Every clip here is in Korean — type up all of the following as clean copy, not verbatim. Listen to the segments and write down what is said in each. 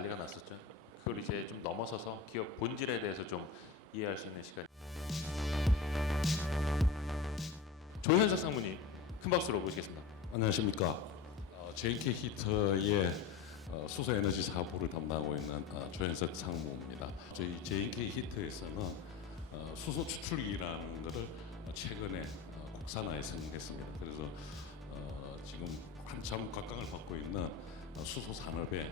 난리가 났었죠. 그걸 이제 좀 넘어서서 기업 본질에 대해서 좀 이해할 수 있는 시간. 조현석 상무님 큰 박수로 모시겠습니다. 안녕하십니까. JK 히터의 수소에너지 사업부를 담당하고 있는 조현석 상무입니다. 저희 JK 히터에서는 수소 추출기라는 것을 최근에 국산화에 성공했습니다. 그래서 지금 한참 각광을 받고 있는 수소 산업의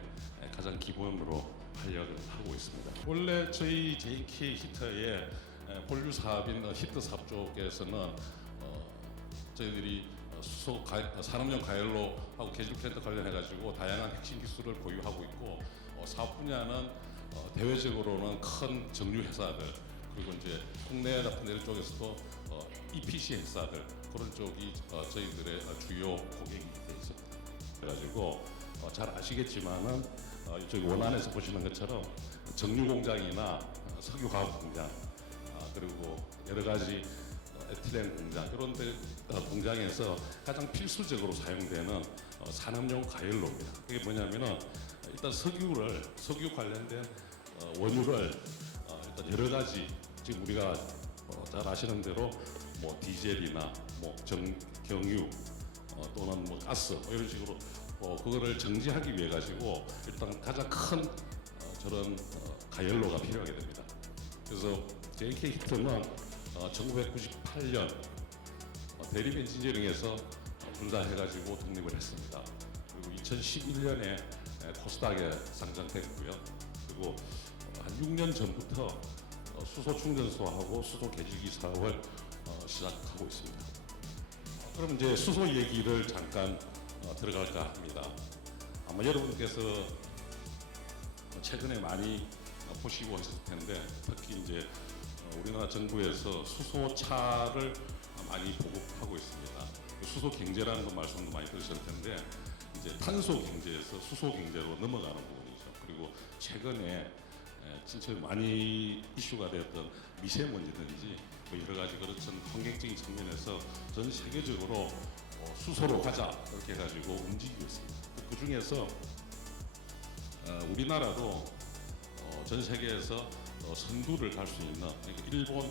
가장 기본으로 활약을 하고 있습니다. 원래 저희 JK 히터의 본류 사업인 히터 사업 쪽에서는 저희들이 수소 산업용 가열로하고 계절 플랜트 관련해가지고 다양한 핵심 기술을 보유하고 있고 사업 분야는 대외적으로는 큰 정유 회사들 그리고 이제 국내 같은 데 쪽에서도 EPC 회사들 그런 쪽이 저희들의 주요 고객이 되어 있습니다. 그래가지고 잘 아시겠지만은 이쪽 원안에서 보시는 것처럼 정유 공장이나 석유 화학 공장 그리고 여러 가지 에틸렌 공장 이런 데 공장에서 가장 필수적으로 사용되는 산업용 가열로입니다. 그게 뭐냐면은 일단 석유 관련된 원유를 일단 여러 가지 지금 우리가 잘 아시는 대로 뭐 디젤이나 뭐 경유 또는 뭐 가스 이런 식으로 그거를 정지하기 위해 가지고 일단 가장 큰 저런 가열로가 필요하게 됩니다. 그래서 JK 히터는 1998년 대립 엔지니어링에서 분사해가지고 독립을 했습니다. 그리고 2011년에 코스닥에 상장됐고요. 그리고 한 6년 전부터 수소 충전소하고 수소 개질기 사업을 시작하고 있습니다. 그럼 이제 수소 얘기를 잠깐 들어갈까 합니다. 아마 여러분께서 최근에 많이 보시고 하셨을 텐데 특히 이제 우리나라 정부에서 수소차를 많이 보급하고 있습니다. 수소 경제라는 거 말씀도 많이 들으셨을 텐데 이제 탄소 경제에서 수소 경제로 넘어가는 부분이죠. 그리고 최근에 진짜 많이 이슈가 되었던 미세먼지든지 뭐 여러 가지 그런 환경적인 측면에서 전 세계적으로 수소로 가자 이렇게 해가지고 움직이고 있습니다. 그 중에서 우리나라도 전 세계에서 선두를 갈 수 있는 그러니까 일본,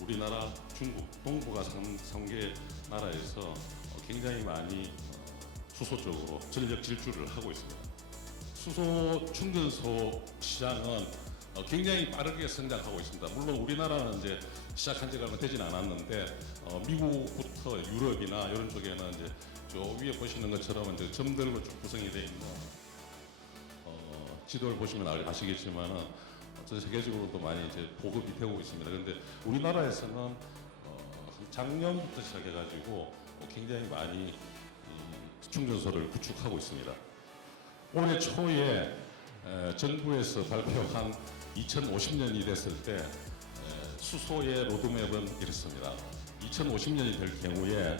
우리나라, 중국, 동북아 3개 나라에서 굉장히 많이 수소 쪽으로 전력 질주를 하고 있습니다. 수소 충전소 시장은 굉장히 빠르게 성장하고 있습니다. 물론 우리나라는 이제 시작한 지가 얼마 되진 않았는데 미국부터 유럽이나 이런 쪽에는 이제 저 위에 보시는 것처럼 이제 점들로 쭉 구성이 되어 있는 지도를 보시면 아시겠지만은 전 세계적으로도 많이 이제 보급이 되고 있습니다. 그런데 우리나라에서는 작년부터 시작해가지고 굉장히 많이 충전소를 구축하고 있습니다. 올해 초에 정부에서 발표한 2050년이 됐을 때 수소의 로드맵은 이렇습니다. 2050년이 될 경우에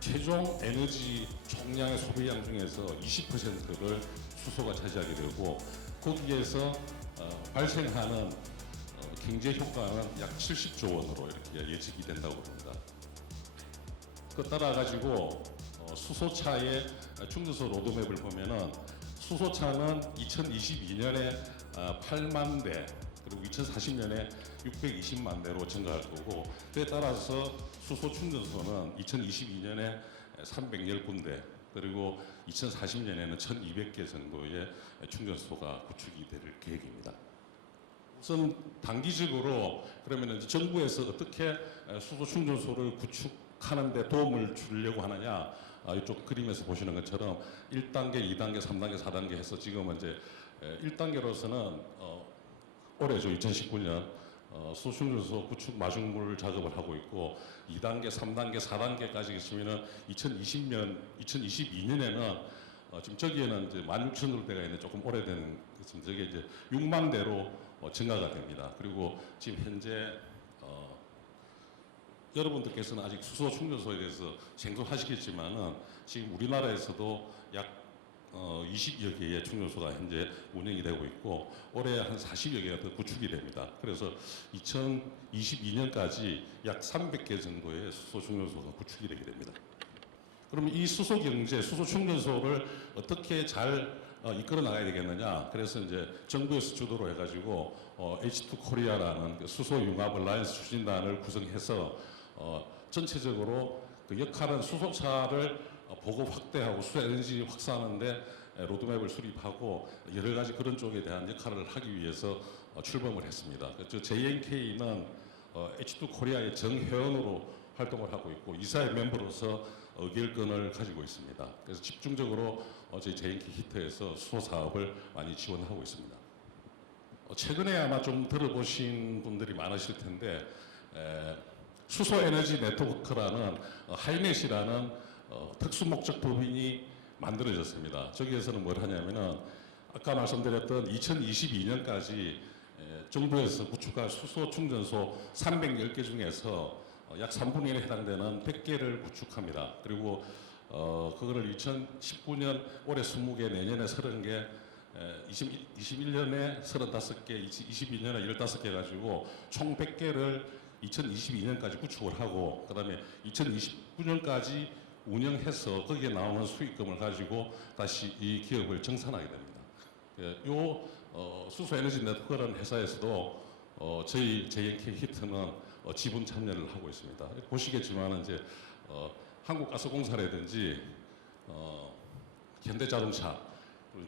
최종 에너지 총량의 소비량 중에서 20%를 수소가 차지하게 되고 거기에서 발생하는 경제 효과는 약 70조 원으로 이렇게 예측이 된다고 봅니다. 그 따라 가지고 수소차의 충전소 로드맵을 보면은 수소차는 2022년에 8만 대 그리고 2040년에 620만 대로 증가할 거고 그에 따라서 수소 충전소는 2022년에 310군데 그리고 2040년에는 1200개 정도의 충전소가 구축이 될 계획입니다. 우선 단기적으로 그러면 이제 정부에서 어떻게 수소 충전소를 구축하는 데 도움을 주려고 하느냐 이쪽 그림에서 보시는 것처럼 1단계, 2단계, 3단계, 4단계 해서 지금은 이제 1단계로서는 올해죠 2019년 수소충전소 구축 마중물 작업을 하고 있고 2단계, 3단계, 4단계까지 있으면은 2022년에는 지금 저기에는 이제 16,000대가 있는데 조금 오래된 지금 저게 이제 6만 대로 증가가 됩니다. 그리고 지금 현재 여러분들께서는 아직 수소 충전소에 대해서 생소하시겠지만은 지금 우리나라에서도 약 20여 개의 충전소가 현재 운영이 되고 있고 올해 한 40여 개가 더 구축이 됩니다. 그래서 2022년까지 약 300개 정도의 수소 충전소가 구축이 되게 됩니다. 그러면 이 수소 경제, 수소 충전소를 어떻게 잘 이끌어 나가야 되겠느냐. 그래서 이제 정부에서 주도로 해가지고 H2 코리아라는 그 수소 융합 얼라이언스 추진단을 구성해서 전체적으로 그 역할은 수소차를 보급 확대하고 수소에너지 확산하는데 로드맵을 수립하고 여러 가지 그런 쪽에 대한 역할을 하기 위해서 출범을 했습니다. 저 JNK는 H2 코리아의 정회원으로 활동을 하고 있고 이사회 멤버로서 의결권을 가지고 있습니다. 그래서 집중적으로 저희 JNK 히터에서 수소 사업을 많이 지원하고 있습니다. 최근에 아마 좀 들어보신 분들이 많으실 텐데 수소 에너지 네트워크라는 하이넷이라는 특수 목적 법인이 만들어졌습니다. 저기에서는 뭘 하냐면은 아까 말씀드렸던 2022년까지 정부에서 구축할 수소 충전소 310개 중에서 약 3분의 1에 해당되는 100개를 구축합니다. 그리고 그거를 2019년 올해 20개, 내년에 30개, 21년에 35개, 22년에 15개 가지고 총 100개를 2022년까지 구축을 하고 그다음에 2029년까지 운영해서 거기에 나오는 수익금을 가지고 다시 이 기업을 정산하게 됩니다. 요 수소 에너지 네트워크라는 회사에서도 저희 JNK 히트는 지분 참여를 하고 있습니다. 보시겠지만 이제 한국가스공사라든지 현대자동차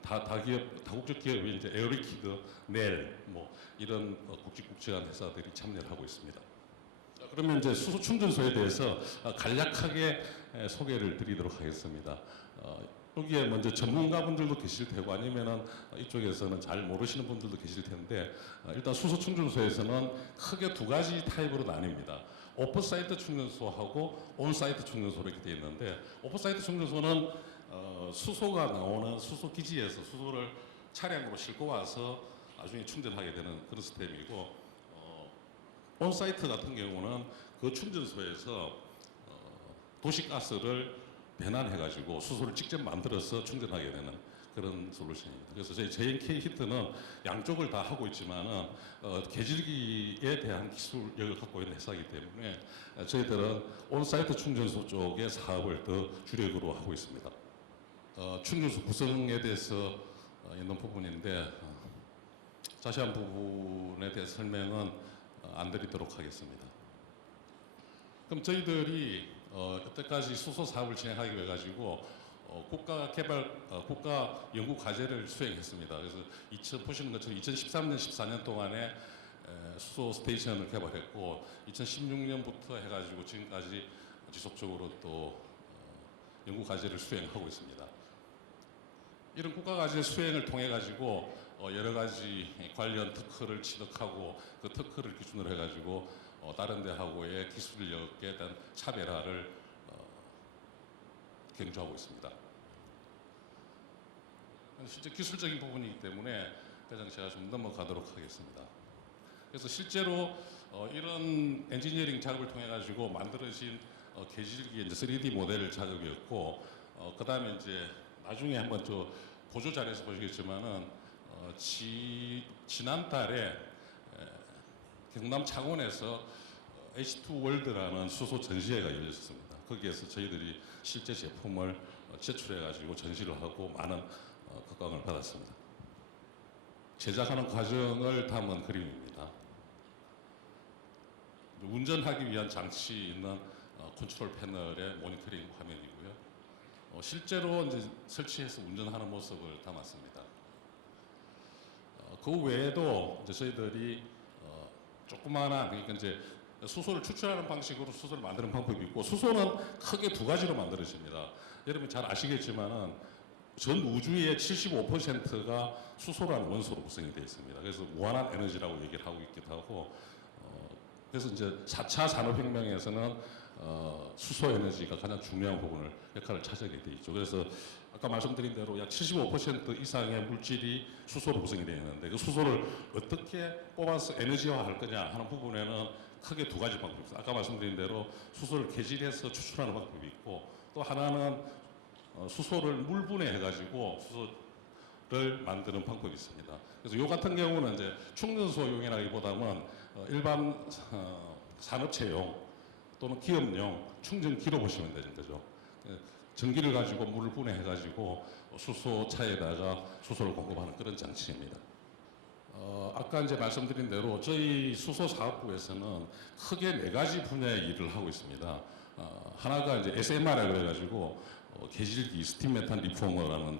다국적 기업이 이제 에어리퀴드, 넬 뭐 이런 굵직굵직한 회사들이 참여를 하고 있습니다. 그러면 이제 수소 충전소에 대해서 간략하게 소개를 드리도록 하겠습니다. 여기에 먼저 전문가분들도 계실 테고 아니면은 이쪽에서는 잘 모르시는 분들도 계실 텐데 일단 수소 충전소에서는 크게 두 가지 타입으로 나뉩니다. 오프사이트 충전소하고 온사이트 충전소 이렇게 되어 있는데 오프사이트 충전소는 수소가 나오는 수소 기지에서 수소를 차량으로 싣고 와서 나중에 충전하게 되는 그런 시스템이고 온사이트 같은 경우는 그 충전소에서 도시가스를 배난해가지고 수소를 직접 만들어서 충전하게 되는 그런 솔루션입니다. 그래서 저희 JNK 히트는 양쪽을 다 하고 있지만은 계질기에 대한 기술력을 갖고 있는 회사이기 때문에 저희들은 온사이트 충전소 쪽의 사업을 더 주력으로 하고 있습니다. 충전소 구성에 대해서 있는 부분인데 자세한 부분에 대해 설명은 안 드리도록 하겠습니다. 그럼 저희들이 여태까지 수소 사업을 진행하기 위해 가지고 국가 개발, 국가 연구 과제를 수행했습니다. 그래서 보시는 것처럼 2013년, 14년 동안에 수소 스테이션을 개발했고 2016년부터 해가지고 지금까지 지속적으로 또 연구 과제를 수행하고 있습니다. 이런 국가 과제 수행을 통해 가지고 여러 가지 관련 특허를 취득하고 그 특허를 기준으로 해가지고 다른 데하고의 기술력에 대한 차별화를 경주하고 있습니다. 실제 기술적인 부분이기 때문에 그냥 제가 좀 넘어가도록 하겠습니다. 그래서 실제로 이런 엔지니어링 작업을 통해 가지고 만들어진 계질기의 이제 3D 모델을 작업이었고 그 다음에 이제 나중에 한번 저 보조 자료에서 보시겠지만은 지난달에 경남 창원에서 H2 월드라는 수소 전시회가 열렸습니다. 거기에서 저희들이 실제 제품을 제출해가지고 전시를 하고 많은 각광을 받았습니다. 제작하는 과정을 담은 그림입니다. 운전하기 위한 장치 있는 컨트롤 패널의 모니터링 화면이고요. 실제로 이제 설치해서 운전하는 모습을 담았습니다. 그 외에도 이제 저희들이 조그마한 그러니까 이제 수소를 추출하는 방식으로 수소를 만드는 방법이 있고 수소는 크게 두 가지로 만들어집니다. 여러분 잘 아시겠지만은 전 우주의 75%가 수소라는 원소로 구성이 되어 있습니다. 그래서 무한한 에너지라고 얘기를 하고 있기도 하고 그래서 이제 4차 산업혁명에서는 수소 에너지가 가장 중요한 부분을 역할을 차지하게 되어 있죠. 그래서 아까 말씀드린 대로 약 75% 이상의 물질이 수소로 구성이 되어 있는데 그 수소를 어떻게 뽑아서 에너지화할 거냐 하는 부분에는 크게 두 가지 방법이 있어요. 아까 말씀드린 대로 수소를 계질해서 추출하는 방법이 있고 또 하나는 수소를 물분해해가지고 수소를 만드는 방법이 있습니다. 그래서 요 같은 경우는 이제 충전소용이라기보다는 일반 산업체용 또는 기업용 충전기로 보시면 되는 거죠. 전기를 가지고 물을 분해해가지고 수소차에다가 수소를 공급하는 그런 장치입니다. 아까 이제 말씀드린 대로 저희 수소 사업부에서는 크게 네 가지 분야의 일을 하고 있습니다. 하나가 이제 SMR이라고 그래가지고 계질기 스팀 메탄 리포머라는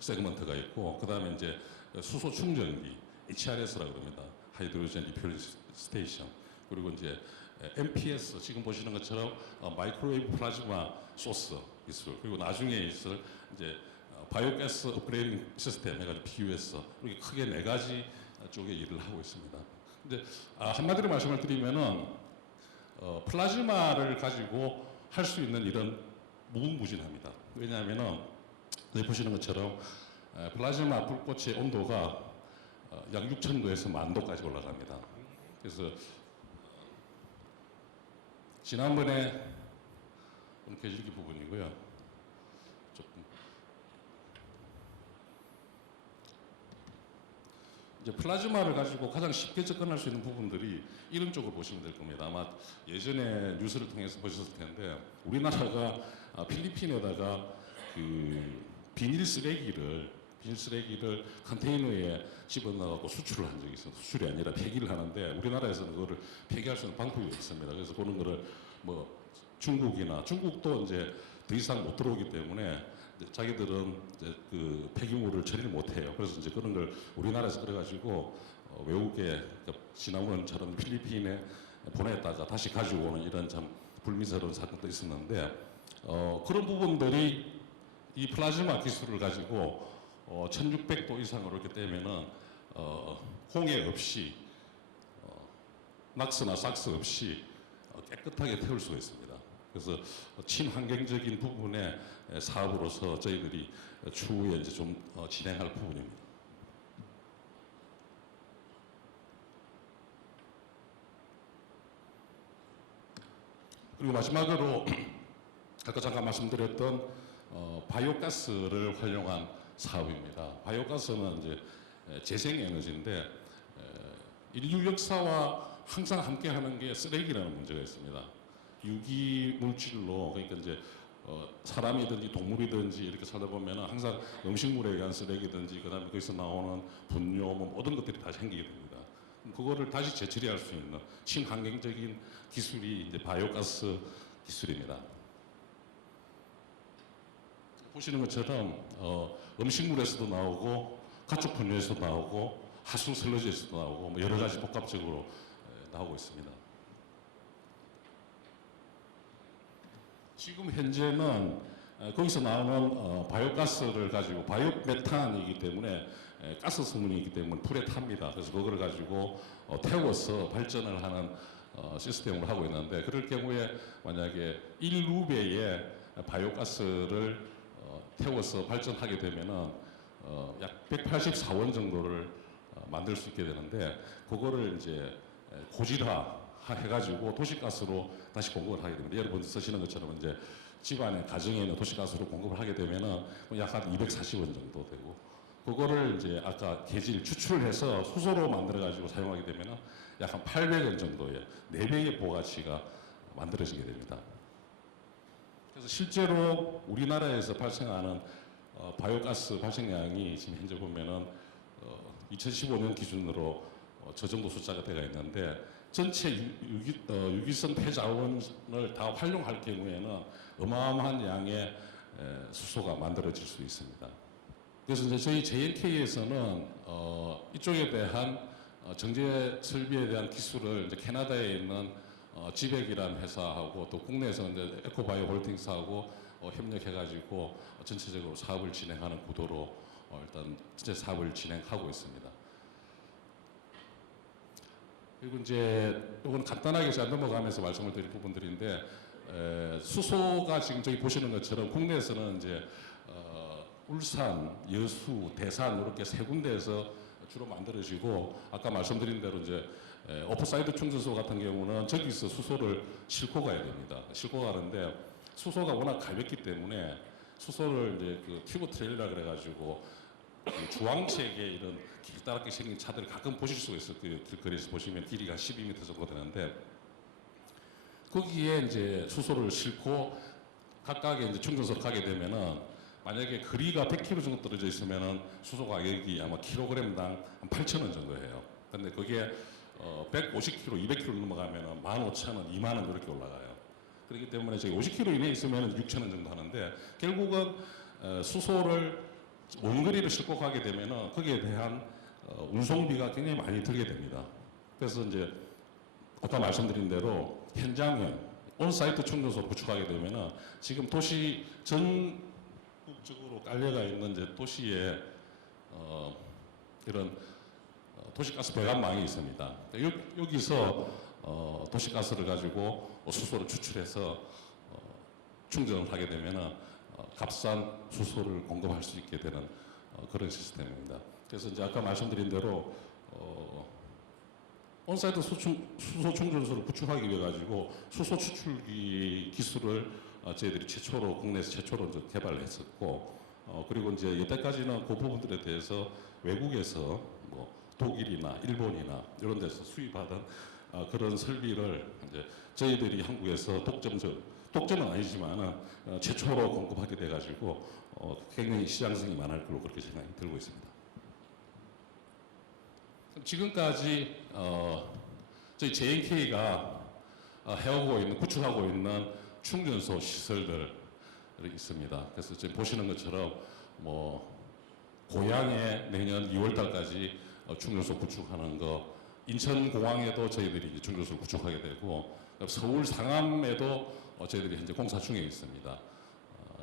세그먼트가 있고, 그 다음에 이제 수소 충전기 HRS라고 그럽니다. 하이드로젠 리퓨링 스테이션. 그리고 이제 MPS 지금 보시는 것처럼 마이크로웨이브 플라즈마 소스 기술, 그리고 나중에 있을 이제 바이오가스 업그레이딩 시스템 해가지고 PUS, 이렇게 크게 네 가지 쪽의 일을 하고 있습니다. 근데 한마디로 말씀을 드리면은 플라즈마를 가지고 할 수 있는 일은 무궁무진합니다. 왜냐하면은 여기 보시는 것처럼 플라즈마 불꽃의 온도가 약 6,000도에서 10,000도까지 올라갑니다. 그래서 지난번에 계질기 부분이고요. 조금 이제 플라즈마를 가지고 가장 쉽게 접근할 수 있는 부분들이 이런 쪽으로 보시면 될 겁니다. 아마 예전에 뉴스를 통해서 보셨을 텐데, 우리나라가 필리핀에다가 그 비닐 쓰레기를 컨테이너에 집어넣어갖고 수출을 한 적이 있어요. 수출이 아니라 폐기를 하는데, 우리나라에서는 그거를 폐기할 수 있는 방법이 없습니다. 그래서 그런 거를 뭐 중국도 이제 더 이상 못 들어오기 때문에 이제 자기들은 이제 그 폐기물을 처리를 못 해요. 그래서 이제 그런 걸 우리나라에서 그래가지고 외국에, 그러니까 지난번처럼 필리핀에 보냈다가 다시 가지고 오는 이런 참 불미스러운 사건도 있었는데, 그런 부분들이 이 플라즈마 기술을 가지고 1600도 이상으로 이렇게 되면은 홍해 없이 낙스나 삭스 없이 깨끗하게 태울 수가 있습니다. 그래서 친환경적인 부분의 사업으로서 저희들이 추후에 이제 좀 진행할 부분입니다. 그리고 마지막으로 아까 잠깐 말씀드렸던 바이오가스를 활용한 사업입니다. 바이오가스는 이제 재생에너지인데 인류 역사와 항상 함께하는 게 쓰레기라는 문제가 있습니다. 유기 물질로, 그러니까 이제 사람이든지 동물이든지 이렇게 살다 보면 항상 음식물에 의한 쓰레기든지, 그다음에 거기서 나오는 분뇨, 뭐 모든 것들이 다 생기게 됩니다. 그거를 다시 재처리할 수 있는 친환경적인 기술이 이제 바이오가스 기술입니다. 보시는 것처럼 음식물에서도 나오고 가축 분뇨에서도 나오고 하수 슬러지에서도 나오고 뭐 여러 가지 복합적으로 나오고 있습니다. 지금 현재는 거기서 나오는 바이오가스를 가지고, 바이오메탄이기 때문에 가스 성분이 있기 때문에 불에 탑니다. 그래서 그걸 가지고 태워서 발전을 하는 시스템을 하고 있는데, 그럴 경우에 만약에 1루베의 바이오가스를 태워서 발전하게 되면은 약 184원 정도를 만들 수 있게 되는데, 그거를 이제 고질화 해가지고 도시가스로 다시 공급을 하게 됩니다. 여러분 쓰시는 것처럼 이제 집안에 가정에 있는 도시가스로 공급을 하게 되면은 약 한 240원 정도 되고, 그거를 이제 아까 계질 추출을 해서 수소로 만들어가지고 사용하게 되면은 약 한 800원 정도의 4배의 부가치가 만들어지게 됩니다. 그래서 실제로 우리나라에서 발생하는 바이오가스 발생량이 지금 현재 보면은 2015년 기준으로 저 정도 숫자가 되어 있는데, 전체 유기성 폐자원을 다 활용할 경우에는 어마어마한 양의 수소가 만들어질 수 있습니다. 그래서 이제 저희 JNK에서는 이쪽에 대한 정제 설비에 대한 기술을 이제 캐나다에 있는 지백이라는 회사하고 또 국내에서 이제 에코바이오 홀딩스하고 협력해가지고 전체적으로 사업을 진행하는 구도로 일단 전체 사업을 진행하고 있습니다. 그리고 이제 이건 간단하게 제가 넘어가면서 말씀을 드릴 부분들인데, 수소가 지금 저기 보시는 것처럼 국내에서는 이제 울산, 여수, 대산 이렇게 세 군데에서 주로 만들어지고, 아까 말씀드린 대로 이제 오프사이드 충전소 같은 경우는 저기서 수소를 싣고 가야 됩니다. 싣고 가는데 수소가 워낙 가볍기 때문에 수소를 이제 그 튜브 트레일러 그래가지고 그 주황색의 이런 길다랗게 생긴 차들을 가끔 보실 수가 있어요. 그 길거리에서 보시면 길이가 12m 정도 되는데, 거기에 이제 수소를 싣고 각각의 이제 충전소 가게 되면은 만약에 거리가 100km 정도 떨어져 있으면은 수소 가격이 아마 킬로그램당 한 8,000원 정도 해요. 근데 그게 150km, 200km 넘어가면은 15,000원, 2만 원 이렇게 올라가요. 그렇기 때문에 저희 50km 이내에 있으면은 6,000원 정도 하는데 결국은 수소를 원거리를 싣고 가게 되면은 거기에 대한 운송비가 굉장히 많이 들게 됩니다. 그래서 이제 아까 말씀드린 대로 현장에 온사이트 충전소 구축하게 되면은 지금 도시 전국적으로 깔려가 있는 이제 도시에 이런 도시가스 배관망이 있습니다. 여기서 도시가스를 가지고 수소를 추출해서 충전을 하게 되면은 값싼 수소를 공급할 수 있게 되는 그런 시스템입니다. 그래서 이제 아까 말씀드린 대로 온사이트 수소 충전소를 구축하기 위해 가지고 수소 추출기 기술을 저희들이 최초로 국내에서 최초로 이제 개발했었고 그리고 이제 여태까지는 그 부분들에 대해서 외국에서 뭐 독일이나 일본이나 이런 데서 수입하던 그런 설비를 이제 저희들이 한국에서 독점은 아니지만은 최초로 공급하게 돼 가지고 굉장히 시장성이 많을 걸로 그렇게 생각이 들고 있습니다. 지금까지 저희 JNK가 해오고 있는 구축하고 있는 충전소 시설들이 있습니다. 그래서 지금 보시는 것처럼 뭐 고양에 내년 2월달까지 충전소 구축하는 거, 인천공항에도 저희들이 충전소를 구축하게 되고 서울 상암에도 저희들이 현재 공사 중에 있습니다.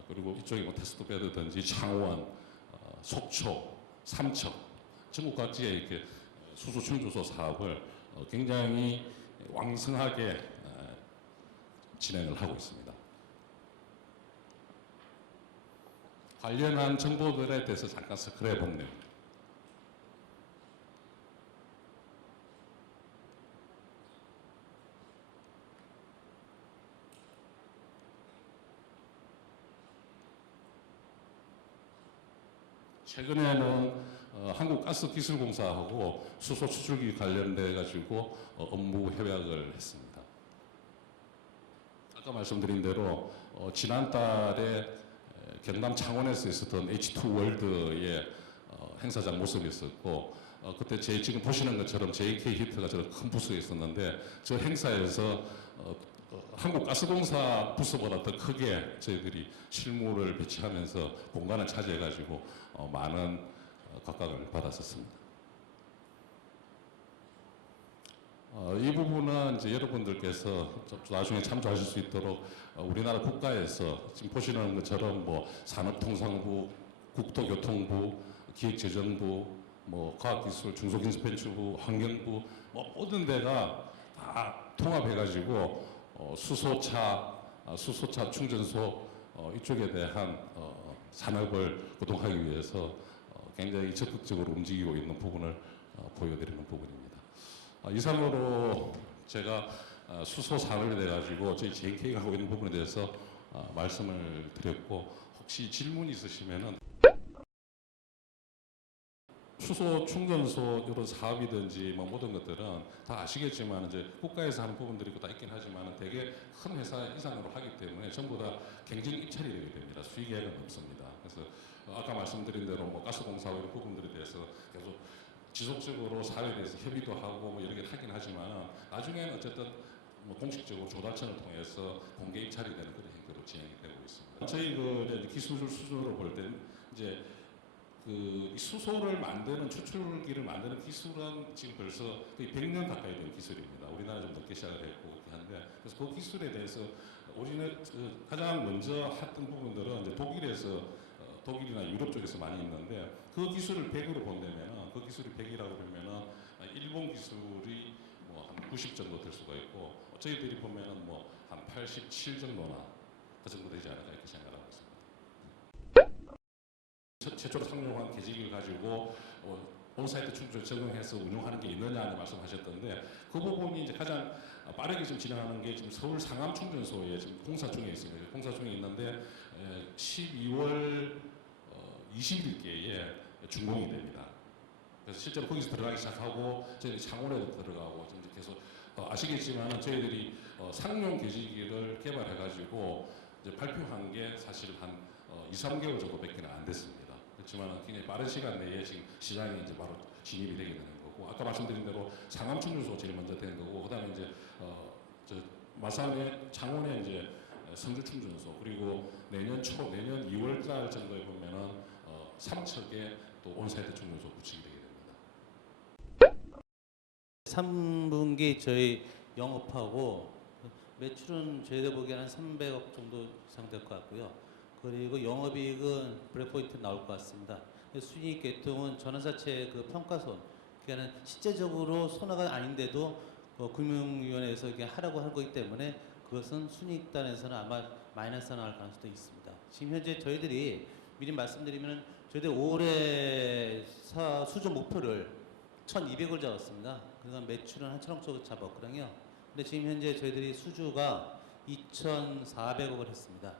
그리고 이쪽에 뭐 테스트베드든지 창원, 속초, 삼척 전국 각지에 이렇게 수소 충전소 사업을 굉장히 왕성하게 진행을 하고 있습니다. 관련한 정보들에 대해서 잠깐 스크랩 본네요. 최근에는 한국가스기술공사하고 수소 추출기 관련돼 가지고 업무 협약을 했습니다. 아까 말씀드린 대로 지난달에 경남 창원에서 있었던 H2월드의 행사장 모습이 있었고 그때 지금 보시는 것처럼 JK 히트가 저런 큰 부스에 있었는데 저 행사에서 한국가스공사 부스보다 더 크게 저희들이 실무를 배치하면서 공간을 차지해가지고 많은 각광을 받았었습니다. 이 부분은 이제 여러분들께서 나중에 참조하실 수 있도록 우리나라 국가에서 지금 보시는 것처럼 뭐 산업통상부, 국토교통부, 기획재정부, 뭐 과학기술, 중소기술벤처부, 환경부 뭐 모든 데가 다 통합해가지고 수소차 충전소 이쪽에 대한 산업을 구동하기 위해서 굉장히 적극적으로 움직이고 있는 부분을 보여드리는 부분입니다. 이상으로 제가 수소 산업에 대해 가지고 저희 JNK가 하고 있는 부분에 대해서 말씀을 드렸고 혹시 질문 있으시면은 수소 충전소 이런 사업이든지 뭐 모든 것들은 다 아시겠지만 이제 국가에서 하는 부분들이 다 있긴 하지만 되게 큰 회사 이상으로 하기 때문에 전부 다 경쟁 입찰이 되게 됩니다. 수익액은 없습니다. 그래서 아까 말씀드린 대로 뭐 가스공사 이런 부분들에 대해서 계속 지속적으로 사회에 대해서 협의도 하고 뭐 여러 개 하긴 하지만 나중에는 어쨌든 뭐 공식적으로 조달청을 통해서 공개 입찰이 되는 그런 행태로 진행이 되고 있습니다. 저희 그 기술 수준으로 볼 때는 이제 그 수소를 만드는 추출기를 만드는 기술은 지금 벌써 거의 100년 가까이 된 기술입니다. 우리나라 좀 늦게 시작을 했고 한데 그래서 그 기술에 대해서 우리는 가장 먼저 했던 부분들은 이제 독일이나 유럽 쪽에서 많이 있는데 그 기술을 100으로 본다면 그 기술이 100이라고 그러면은 일본 기술이 뭐 한 90 정도 될 수가 있고 저희들이 보면은 뭐 한 87 정도나 그 정도 되지 않을까 이렇게 생각하고 있습니다. 최초로 상용한 계기를 가지고 온사이트 충전 적용해서 운영하는 게 있느냐 말씀하셨던데 그 부분이 이제 가장 빠르게 지금 진행하는 게 지금 서울 상암 충전소에 지금 공사 중에 있습니다. 공사 중에 있는데 12월 20일께에 준공이 됩니다. 그래서 실제로 거기서 들어가기 시작하고 저희들이 창원에도 들어가고 이제 계속 아시겠지만 저희들이 상용 계지기를 개발해가지고 이제 발표한 게 사실 한 2, 3개월 정도밖에 안 됐습니다. 그렇지만 굉장히 빠른 시간 내에 지금 시장에 이제 바로 진입이 되게 되는 거고, 아까 말씀드린 대로 상암 충전소 제일 먼저 된 거고, 그다음에 이제 저 마산의 창원에 이제 성주 충전소, 그리고 내년 2월 달 정도에 보면은 삼척에 또 온사이드 충전소 붙이게 되게 됩니다. 3분기 저희 영업하고 매출은 저희가 보기에는 300억 정도 이상 될 것 같고요. 그리고 영업이익은 브레이크포인트 나올 것 같습니다. 순이익 계통은 전환사채 그 평가손, 그러니까 실제적으로 손해가 아닌데도 금융위원회에서 이게 하라고 할 거기 때문에 그것은 순이익단에서는 아마 마이너스가 나올 가능성도 있습니다. 지금 현재 저희들이 미리 말씀드리면 저희들 올해 수주 목표를 1,200을 잡았습니다. 그러니까 매출은 한 1,000억 정도 잡았거든요. 근데 지금 현재 저희들이 수주가 2,400억을 했습니다.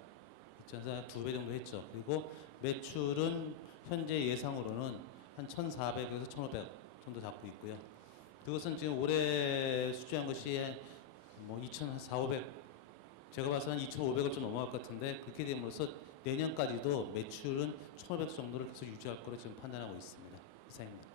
2,400억 2배 정도 했죠. 그리고 매출은 현재 예상으로는 한 1,400에서 1,500 정도 잡고 있고요. 그것은 지금 올해 수주한 것이 뭐 2,400, 제가 봐서는 2,500을 좀 넘어갈 것 같은데, 그렇게 됨으로써 내년까지도 매출은 1,500 정도를 계속 유지할 거로 지금 판단하고 있습니다. 이상입니다.